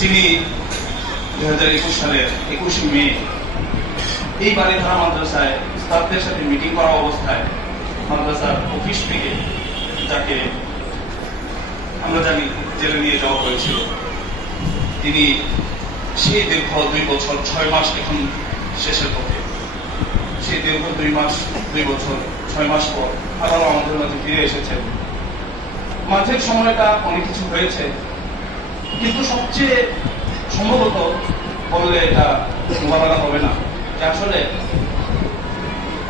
যিনি 2021 সালের 21 মে এই বাড়িধারা মাদ্রাসায় স্টাফদের সাথে মিটিং করা অবস্থায় মাদ্রাসার অফিস থেকে যাকে আমরা জানি জেলে নিয়ে যাওয়া হয়েছিল, তিনি সেই দীর্ঘ 2 বছর 6 মাস এখন শেষের পথে, সেই দীর্ঘ 2 বছর 6 মাস পর আবারও আমাদের মাঝে ফিরে এসেছেন। মাঝের সময়টা অনেক কিছু হয়েছে, কিন্তু সবচেয়ে সম্ভবত বললে এটা মোকাবেলা হবে না যে আসলে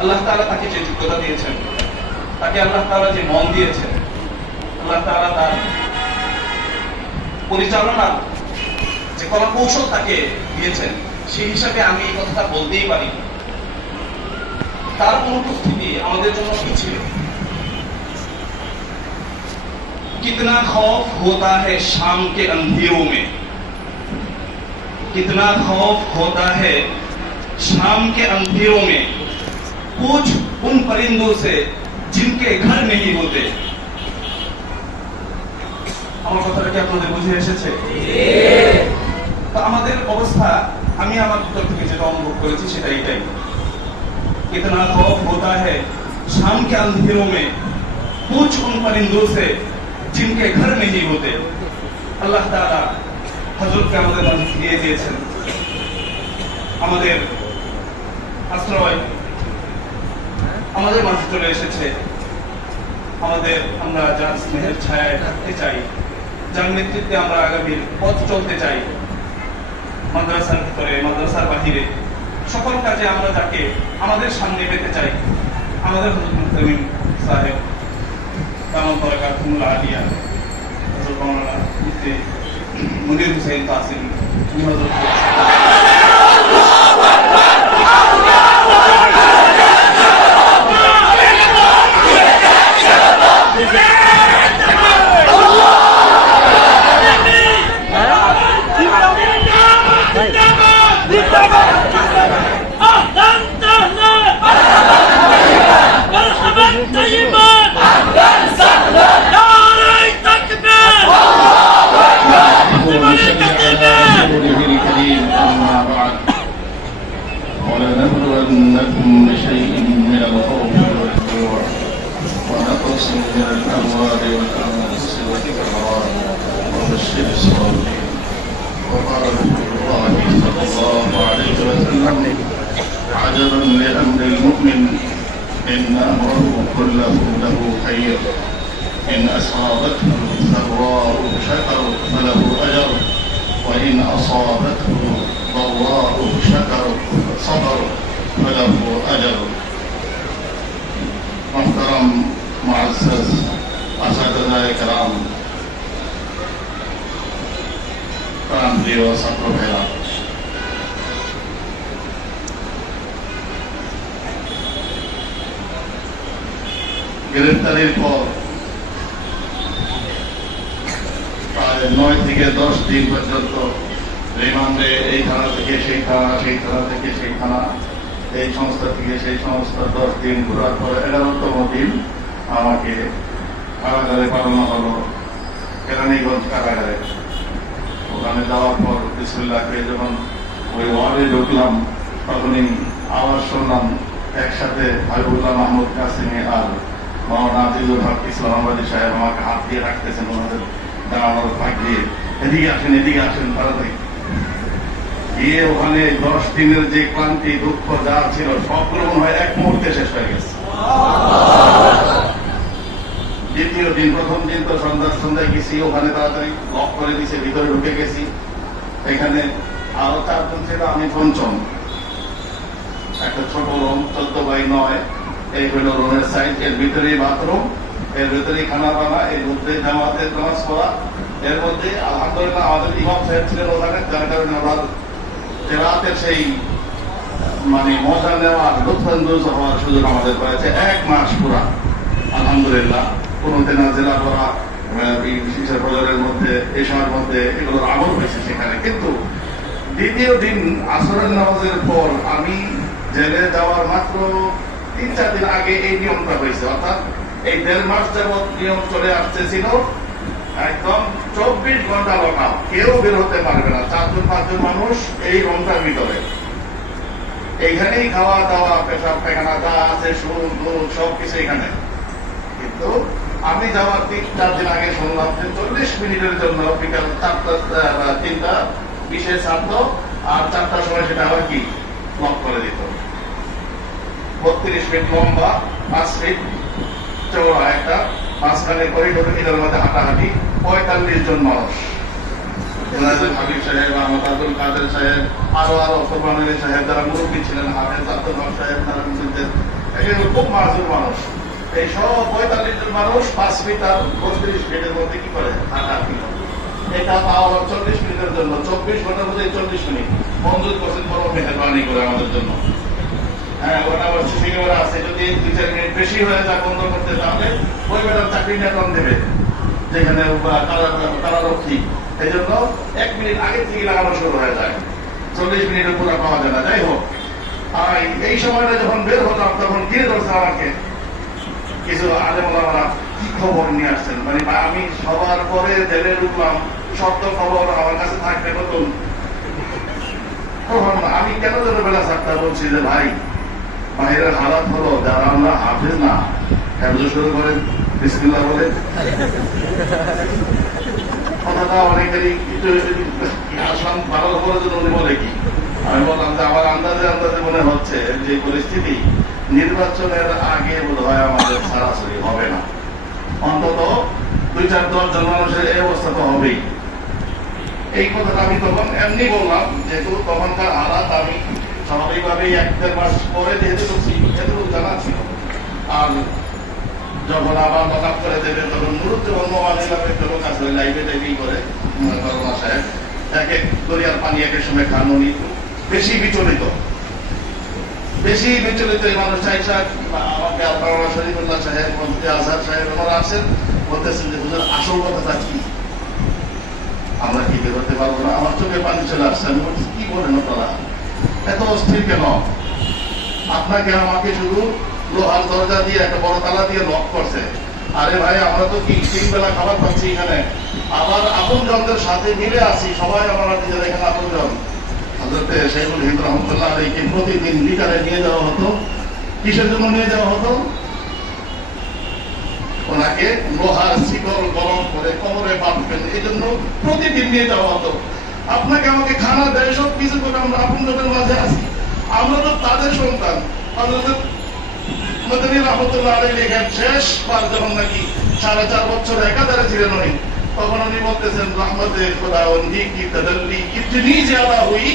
আল্লাহ তাআলা তাকে যে যোগ্যতা দিয়েছেন, তাকে আল্লাহ তাআলা যে মন দিয়েছেন, আল্লাহ তাআলা তার পরিচালনার যে কলা কৌশল তাকে দিয়েছেন, সেই হিসাবে আমি এই কথাটা বলতেই পারি তার অনুপস্থিতি আমাদের জন্য কি ছিল। कितना खौफ होता है शाम के अंधेरों में, कितना खौफ होता है शाम के अंधेरों में, पूछ उन परिंदों से जिनके घर नहीं होते। আমার কথাটা কি আপনাদের বুঝে এসেছে? তো আমাদের অবস্থা আমি আমার ভিতর থেকে যেটা অনুভব করেছি সেটা এটাই। कितना खौफ होता है शाम के अंधेरों में, पूछ उन परिंदों से जिनके घर नहीं होते। আল্লাহ তাআলা হযরতকে আমাদের মাঝে ফিরিয়ে দিয়েছেন, আমাদের আশ্রয় আমাদের মাঝে চলে এসেছে। আমরা যার স্নেহের ছায়ায় থাকতে চাই, যার নেতৃত্বে আমরা আগামীর পথ চলতে চাই, মাদ্রাসার ভিতরে মাদ্রাসার বাহিরে সকল কাজে আমরা যাকে আমাদের সামনে পেতে চাই, আমাদের হযরত মুহতামিম সাহেব দামাত বরকাতুহুল আলিয়া হযরত মাওলানা মুফতি মুনির হোসেন কাসিম হযরত ولنبلونكم بشيء من الخوف والجوع ونقص من الأموال والأنفس والثمرات وبشر الصابرين. وقال رسول الله صلى الله عليه وسلم: عجبا لأمر المؤمن إن أمره كله له خير إن أصابته سراء شكر فله أجر وإن أصابته ضراء شكر صبر فله أجر. محترم معزز أساتذة کرام, প্রিয় ছাত্র ভাইরা, গ্রেফতারির পর প্রায় 9 থেকে 10 দিন পর্যন্ত রিমান্ডে এই থানা থেকে সেই থানা, সেই থানা থেকে সেই থানা, এই সংস্থা থেকে সেই সংস্থা 10 দিন ঘোরার পর 11তম দিন আমাকে কারাগারে পাঠানো হলো, কেরানীগঞ্জ কারাগারে। ওখানে যাওয়ার পর বিসমিল্লাহ করে যখন ওই ওয়ার্ডে ঢুকলাম, তখনই আওয়াজ শুনলাম একসাথে হাবিবুল্লাহ মাহমুদ কাসিমি আর মাওলানা আজিজুল হক ইসলামাবাদী সাহেব আমাকে হাত দিয়ে রাখতেছেন, ওনাদের দাঁড়ানোর ফাঁক দিয়ে, এদিকে আসেন তাড়াতাড়ি। গিয়ে ওখানে 10 দিনের যে ক্লান্তি দুঃখ যা ছিল সবগুলো মনে হয় এক মুহূর্তে শেষ হয়ে গেছে। দ্বিতীয় দিন, প্রথম দিন তো সন্ধ্যায় গেছি, ওখানে তাড়াতাড়ি লক করে দিছে, ভিতরে ঢুকে গেছি। এখানে আরো 4 জন ছিল, আমি পঞ্চম। একটা ছোট রুম 14x9, এই হলো রুমের সাইজ, এর ভিতরেই বাথরুম, এর ভিতরেই খানা বানা, এর মধ্যে জামাতের নামাজ পড়া। এর মধ্যে আলহামদুলিল্লাহ আমাদের ইমাম সাহেব ছিলেন ওখানে, যার কারণে আমরা রাতের সেই মজা নেওয়ার লুৎফান্দোজ হওয়ার সুযোগ আমাদের হয়েছে 1 মাস পুরা। আলহামদুলিল্লাহ কোন তেনাজেলা করা শিশার বাজারের মধ্যে, এশার মধ্যে এগুলোর আমল হয়েছে সেখানে। কিন্তু দ্বিতীয় দিন আসরের নামাজের পর আমি জেলে যাওয়ার মাত্র 3-4 দিন আগে এই নিয়মটা হয়েছে, অর্থাৎ এই 1.5 মাস যাবৎ নিয়ম চলে আসতেছিল একদম 24 ঘন্টা লকআপ, কেউ বের হতে পারবে না। 4-5 মানুষ এই রুমটার ভিতরে, এইখানেই খাওয়া দাওয়া, পেশাব পায়খানা যা আছে, সুদ দুধ সবকিছু এখানে। কিন্তু আমি যাওয়ার 3-4 দিন আগে শুনলাম যে 40 মিনিটের জন্য বিকাল 3:20 ছাড়তো, আর 4টার সময় সেটা আবার কি লক করে দিত। 32 ফিট লম্বা, 5 ফিট চওড়া একটা মাঝখানে করিডোর, এটার মধ্যে হাঁটাহাঁটি 45 জন মানুষ। হাবিব সাহেব, আহমদ আব্দুল কাদের সাহেব, আরো কোরবান আলী সাহেব, যারা মুরব্বী ছিলেন, হাফেজ আব্দুল হক সাহেব, তারা মুসলিমদের এখানে খুব মাজুর মানুষ। এই সব 45 জন মানুষ 5 ফিট আর 32 ফিটের মধ্যে কি করে হাঁটাহাঁটি। এটা তাও 40 মিনিটের জন্য, 24 ঘন্টার মধ্যে 40 মিনিট মঞ্জুর করছেন বড় মেহরবানি করে আমাদের জন্য। হ্যাঁ, ওটা আবার সিসি ক্যামেরা আছে, যদি 2-4 মিনিট বেশি হয়ে যায় বন্ধ করতে, তাহলে ওই ম্যাডাম চাকরি নেটন দেবে যেখানে কারারক্ষী। এই জন্য 1 মিনিট আগে থেকে লাগানো শুরু হয়ে যায়, 40 মিনিটের পুরো পাওয়া যায় না। যাই হোক, আর এই সময়টা যখন বের হতাম তখন গিয়ে ধরছে আমাকে কিছু আলেম ওলামারা, কি খবর নিয়ে আসছেন, মানে আমি সবার পরে জেলে ঢুকলাম, সত্য খবর আমার কাছে থাকবে নতুন। তখন আমি কেন যেন বেলা 7টা বলছি যে ভাই, বাইরের হালাত হলো, যারা আমরা হাফেজ না, হেফজ শুরু করেন, বিসমিল্লাহ বলে। কথাটা অনেকেরই একটু আসলাম ভালো খবরের জন্য উনি বলে কি, আমি বললাম যে আমার আন্দাজে মনে হচ্ছে যে পরিস্থিতি নির্বাচনের আগে বোধ হয় আমাদের সরাসরি হবে না, অন্তত 2-4-10 জন মানুষের এই অবস্থা তো হবেই। এই কথাটা আমি তখন এমনি বললাম, যেহেতু তখনকার হালাত আমি স্বাভাবিকভাবেই 1-1.5 মাস পরে যেহেতু এটুকু জানা ছিল। আর যখন আবার লকআপ করে দেবে, তখন মুরুদ্দুল মোহাম্মদের লোক আছে লাইভে টাইপিং করে করোনা সাহেব, একে দরিয়ার পানি একের সময় খান, উনি বেশি বিচলিত এই মানুষ। আমাকে আলফাওয়ালা শরীফুল্লাহ সাহেব, মন্ত্রী আজহার সাহেব, ওনারা আছেন, বলতেছেন যে হুজুর আসল কথাটা কি, আমরা কি বের হতে পারবো না। আমার চোখে পানি চলে আসছে, আমি বলছি কি বলেন আপনারা, এত অস্থির কেন? আপনাকে আমাকে শুধু লোহার দরজা দিয়ে একটা বড় তালা দিয়ে লক করছে। আরে ভাই, আমরা তো 3 বেলা খাবার পাচ্ছি এখানে, আবার আপন জনদের সাথে মিলে আছি, সবাই আমরা নিজের এখানে আপন জন। হযরতে শাইখুল হিন্দ রহমাতুল্লাহ আলাইহি প্রতিদিন বিকালে নিয়ে যাওয়া হতো। কিসের জন্য নিয়ে যাওয়া হতো? ওনাকে লোহার শিকল গরম করে কোমরে বাঁধবেন, এই জন্য প্রতিদিন নিয়ে যাওয়া হতো। আপনাকে আমাকে খানা দেয়, সব কিছু করে আমরা আপন জনের মাঝে আছি, আমরা তো তাদের সন্তান। হযরত মদনী রহমতুল্লাহ আলাইহি লেখেন, শেষবার যখন নাকি 4.5 বছর একাধারে ছিলেন উনি, তখন উনি বলতেছেন, রহমতে খুদাবন্দি কি তদল্লি ইতনি জ্যাদা হুই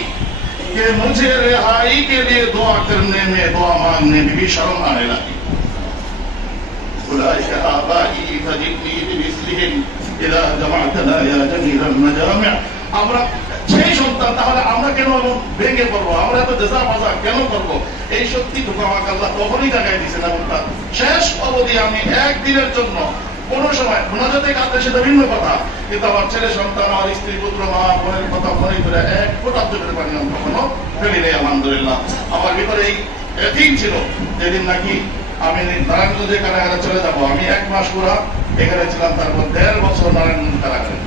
कि मुझे रिहाई के लिए दुआ करने में, दुआ मांगने में भी शर्म आने लगी। उलाइका आबाई फजिदनी बिमिसलिहिम इज़ा जमाअतना या जमील मजामिअ। আমরা সেই সন্তান, তাহলে আমরা কেন ভেঙে পড়বো, আমরা এত জেজা মাজা কেন করবো? এই শক্তিটুকু আমাকে আল্লাহ তখনই জায়গায় দিয়েছেন। এবং তার শেষ অবধি আমি একদিনের জন্য কোন সময় মোনাজাতে কাঁদলে সেটা ভিন্ন কথা, কিন্তু আমার ছেলে সন্তান, আমার স্ত্রী পুত্র মা বোনের কথা মনে করে এক ফোঁটা চোখের পানি আমি কখনো ফেলি নেই। আলহামদুলিল্লাহ, আমার ভিতরে এই এতিম ছিল, যেদিন নাকি আমি নারায়ণগঞ্জে কারাগারে চলে যাবো, আমি 1 মাস পুরা এখানে ছিলাম, তারপর 1.5 বছর নারায়ণগঞ্জ কারাগারে।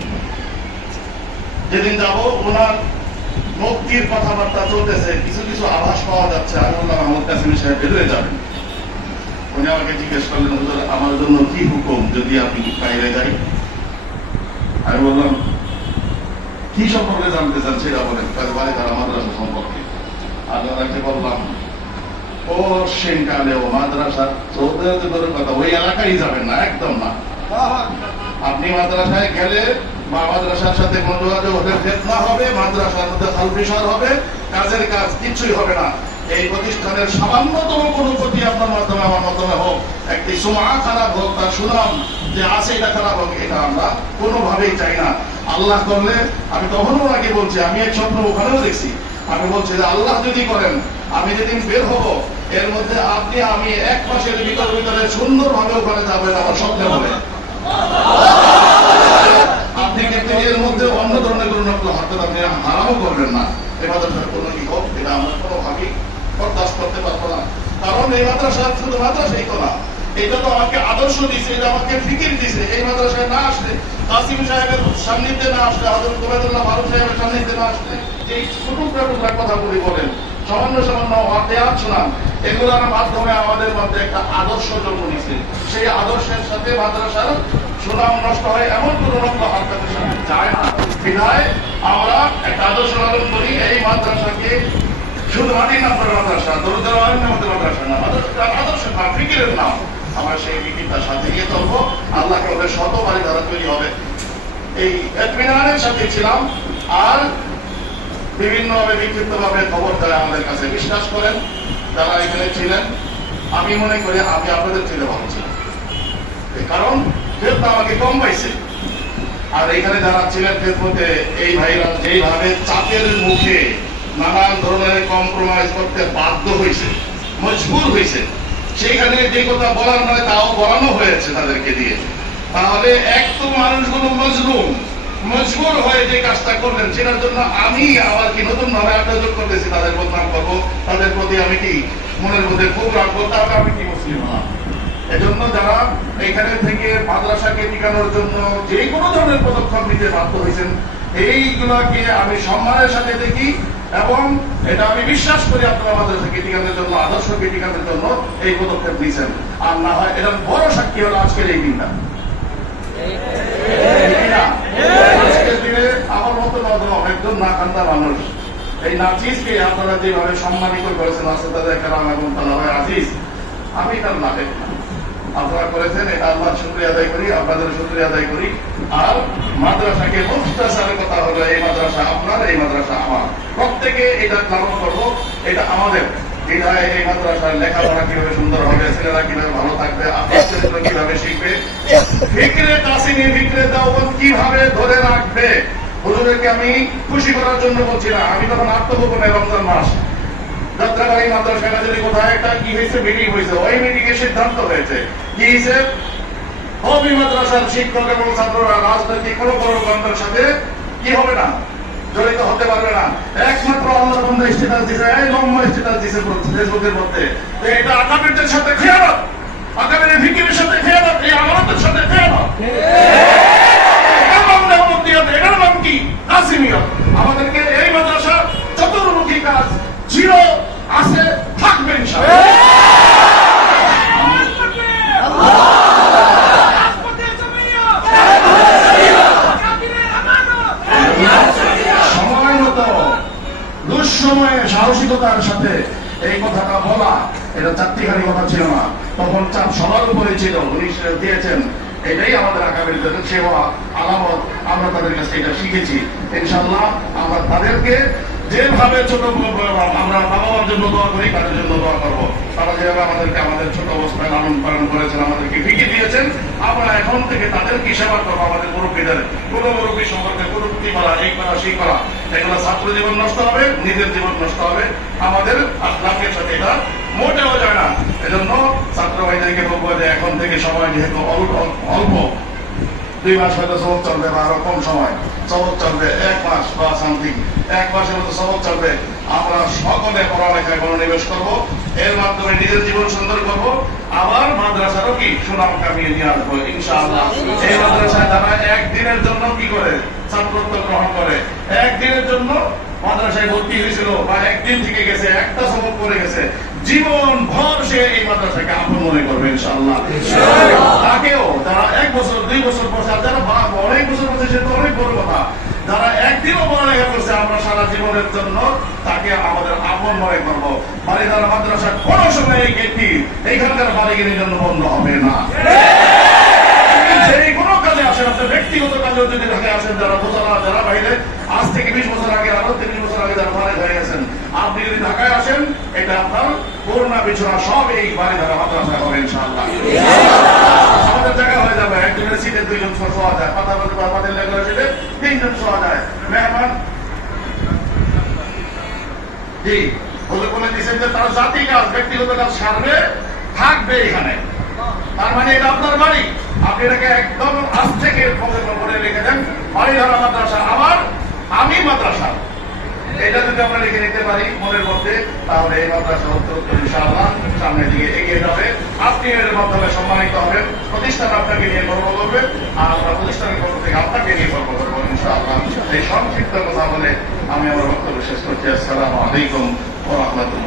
যেদিন যাবো, ওনার মুক্তির কথাবার্তা চলতেছে, কিছু কিছু আভাস পাওয়া যাচ্ছে। আমি বললাম আহমদ কাসিম সাহেব বেরোয় যাবেন। উনি আমাকে জিজ্ঞেস করলেন, হুজুর আমার জন্য কি হুকুম যদি আমি বাইরে যাই? আমি বললাম কি সম্পর্কে জানতে চান সেটা বলেন। বাড়ি তারা মাদ্রাসা সম্পর্কে। আর ওনাকে বললাম, ও সেনকালেও মাদ্রাসা চৌধুরীর কথা, ওই এলাকায় যাবেন না, একদম না। আপনি মাদ্রাসায় গেলে মাদ্রাসার সাথে কোন যোগাযোগ হলে ফিতনা হবে, মাদ্রাসার মধ্যে খালফিসার হবে, কাজের কাজ কিছুই হবে না। এই প্রতিষ্ঠানের সামান্যতম কোনো ক্ষতি আপনার মাধ্যমে আমার মাধ্যমে হোক, একটি সুমা খারাপ হোক, তার সুনাম যে আছে এটা খারাপ হোক, এটা আমরা কোনোভাবেই চাই না। আল্লাহ করলে, আমি তখনও আগে বলছি, আমি এক স্বপ্ন ওখানেও দেখছি, আমি বলছি যে আল্লাহ যদি করেন, আমি যেদিন বের হব, এর মধ্যে আপনি আমি 1 মাসের ভিতরে সুন্দরভাবে ওখানে যাবেন আমার স্বপ্নে হবে। আপনি কিন্তু এর মধ্যে অন্য ধরনের কোনো হাতে আপনি হারামও করবেন না। এই মাদ্রাসার কোনো কি হোক, এটা আমরা কোনোভাবেই বরদাস্ত করতে পারবো না। কারণ এই মাদ্রাসা শুধু মাদ্রাসাই তো না, এটা তো আমাকে আদর্শ দিছে, এটা আমাকে ফিকির দিছে। এই মাদ্রাসায় না আসলে কাসিম সাহেবের সান্নিধ্যে না আসলে, হযরত ওবায়দুল্লাহ ফারুক সাহেবের সান্নিধ্যে না আসলে যে টুকরা টুকরা কথাগুলি বলেন, সামান্য সামান্য ওয়াকিয়াত শোনান, এগুলোর মাধ্যমে আমাদের মধ্যে একটা আদর্শ জন্ম নিয়েছে। সেই আদর্শের সাথে মাদ্রাসার সুনাম নষ্ট হয় এমন কোন রকম হারকাতের সাথে যায় না। বিধায় আমরা একটা আদর্শ লালন করি। এই মাদ্রাসাকে শুধু মাটির নাম করে মাদ্রাসা, দরুদের নামতে মাদ্রাসা না, মাদ্রাসাটা আদর্শ নাম, ফিকিরের নাম। আমরা সেই ফিকিরটার সাথে গিয়ে চলবো। আল্লাহকে ওদের শত বাড়ি ধারা তৈরি হবে। এই এতমিনানের সাথে ছিলাম। আর বিভিন্নভাবে বিক্ষিপ্তভাবে খবর দেয় আমাদের কাছে। বিশ্বাস করেন, যারা এখানে ছিলেন, আমি মনে করি আমি আপনাদের ছেলে ভালো ছিলাম, কারণ ফেরত আমাকে কম পাইছে। আর এখানে যারা ছিলেন ফেরতে, এই ভাইরা যেইভাবে চাপের মুখে নানান ধরনের কম্প্রোমাইজ করতে বাধ্য হয়েছে, মজবুর হয়েছে, সেইখানে যে কথা বলার নয় তাও বলানো হয়েছে তাদেরকে দিয়ে। তাহলে এক তো মানুষগুলো মজবুর হয়ে যে কাজটা করলেন, সেটার জন্য আমি আবার কি নতুন ভাবে আয়োজন করতেছি, তাদের বদনাম করবো, তাদের প্রতি আমি কি মনের মধ্যে খুব রাখবো, তাহলে আমি কি মুসলিম না। এজন্য যারা এখানে থেকে মাদ্রাসাকে টিকানোর জন্য যে কোনো ধরনের পদক্ষেপ নিতে বাধ্য হয়েছেন, এইগুলাকে আমি সম্মানের সাথে দেখি এবং এটা আমি বিশ্বাস করি আপনারা মাদ্রাসাকে টিকানোর জন্য, আদর্শকে টিকানোর জন্য এই পদক্ষেপ নিয়েছেন। আর না হয় এটার বড় সাক্ষী হলো আজকের এই দিনটা। আজকের দিনে আমার মতো একজন না কান্দা মানুষ, এই নাচিসকে আপনারা যেভাবে সম্মানিত করেছেন, আসাদাদের কালাম এবং তালাবাই আজিজ, আমি তার না দেখ না, আপনারা করেছেন, এটা আল্লাহর শুকরিয়া আদায় করি, আপনাদের শুকরিয়া আদায় করি। আর মাদ্রাসাকে মুখতাসারের কথা হলো, এই মাদ্রাসা আপনার, এই মাদ্রাসা আমার, প্রত্যেকে এটা লালন করবো, এটা আমাদের। বিধায় এই মাদ্রাসার লেখাপড়া কিভাবে সুন্দর হবে, ছেলেরা কিভাবে ভালো থাকবে, আপনার ছেলেরা কিভাবে শিখবে, ফিকরে কাসিমি, ফিকরে দাওয়াত কিভাবে ধরে রাখবে। হুজুরকে আমি খুশি করার জন্য বলছি না, আমি তখন আত্মগোপনে রমজান মাস যাত্রাবাড়ি মাদ্রাসায় যদি কোথায় একটা কি হয়েছে, মিটিং হয়েছে, ওই মিটিং এর সিদ্ধান্ত হয়েছে কি হয়েছে, কওমি মাদ্রাসার শিক্ষক এবং ছাত্ররা রাজনৈতিক কোনো কর্মকাণ্ডের সাথে কি হবে না, জড়িত হতে পারবে না। একমাত্র আল্লাহর বান্দা স্ট্যাটাস দিয়েছে, এই লম্বা স্ট্যাটাস দিয়েছে ফেসবুকের মধ্যে, এটা আকাবিরদের সাথে খেয়ানত, আকাবিরের ফিকিরের সাথে খেয়ানত, এই আমানতের সাথে খেয়ানত। এটার নাম কি? কাসিমিয়ত। আমাদেরকে এই মাদ্রাসা চতুর্মুখী কাজ ছিল, আছে, থাকবে ইনশাআল্লাহ। সময় মতো দুঃসময়ে সাহসিকতার সাথে এই কথাটা বলা, এটা চারটিখানি কথা ছিল না, তখন চাপ সবার উপরে ছিল, উনি দিয়েছেন। এটাই আমাদের আগামী সেবা আলামত, আমরা তাদের কাছে এটা শিখেছি। ইনশাআল্লাহ আমরা তাদেরকে যেভাবে ছোট আমরা বাবা মার জন্য দোয়া করি, তাদের জন্য দোয়া করবো। তারা যেভাবে আমাদেরকে আমাদের ছোট অবস্থায় লালন পালন করেছেন, আমাদেরকে ফিকির দিয়েছেন, আমরা এখন থেকে তাদেরকে সেবা করবো। আমাদের মুরব্বীদের কোনো মুরব্বী সম্পর্কে কুরুক্তি করা, এই করা, সেই করা, এগুলো ছাত্র জীবন নষ্ট হবে, নিজের জীবন নষ্ট হবে, আমাদের আখলাকের সাথে এটা মোটেও যায় না। এজন্য ছাত্র ভাইদেরকে বলবো যে এখন থেকে সময় যেহেতু অল্প, 2 মাস হয়তো সবক চলবে বা আরো কম সময় সবক চলবে, 1 মাস বা সামথিং 1 মাসের মতো সবক চলবে, আমরা সকলে পড়ালেখায় মনোনিবেশ করবো, এর মাধ্যমে নিজের জীবন সুন্দর করবো, আবার মাদ্রাসারও কি সুনাম কামিয়ে নিয়ে আসবো ইনশাআল্লাহ। এই মাদ্রাসায় যারা একদিনের জন্য কি করে ছাত্রত্ব গ্রহণ করে, একদিনের জন্য মাদ্রাসায় ভর্তি হয়েছিল বা একদিন থেকে গেছে, একটা সবক করে গেছে, জীবন ভর সে এই মাদ্রাসাকে আপন মনে করবে ইনশাআল্লাহ। তাকেও যারা 1 বছর 2 বছর পড়ছে, আর যারা অনেক বছর পড়ছে, সে তো অনেক বড় কথা, যারা একদিনও পড়ালেখা করছে, আমরা সারা জীবনের জন্য তাকে আমাদের আপন মনে করবো। বাড়িদার মাদ্রাসা কোনো সময় এই গেটটি এইখানকার বাড়িগিরির জন্য বন্ধ হবে না। যে কোনো কাজে আসেন, আপনার ব্যক্তিগত কাজেও যদি ঢাকায় আসেন, যারা বোঝারা, যারা বাইরে আজ থেকে 20 বছর আগে, আরো 30 বছর আগে যারা বাড়ি হয়ে গেছেন, আপনি যদি ঢাকায় আসেন, এটা আপনার করোনা বিছানা সব এই বাড়ি ধারা মাদ্রাসায় হবে ইনশাআল্লাহ। আমাদের জায়গা হয়ে যাবে, একজনের সিটে 2 জন শোয়া যায়, পাতা বলতে পাতিল লেগে সিটে 3 জন শোয়া যায়। মেহমান জি বলে দিচ্ছেন যে তারা জাতি কাজ, ব্যক্তিগত কাজ সারবে, থাকবে এখানে। তার মানে এটা আপনার বাড়ি, আপনি এটাকে একদম আজ থেকে মনে রেখে দেন, বাড়ি ধারা মাদ্রাসা আমার, আমি মাদ্রাসা, এটা যদি আমরা লিখে নিতে পারি মনের মধ্যে, তাহলে এই মাদ্রাসা উত্তর ইনশাআল্লাহ সামনের দিকে এগিয়ে যাবে। আপনি এর মাধ্যমে সম্মানিত হবেন, প্রতিষ্ঠান আপনাকে নিয়ে গর্ব করবে, আর আমরা প্রতিষ্ঠানের পক্ষ থেকে আপনাকে নিয়ে গর্ব করবো ইনশাআল্লাহ। এই সংক্ষিপ্ত কথা বলে আমি আমার বক্তব্য শেষ করছি। আসসালামু আলাইকুম ওয়া রাহমাতুল্লাহ।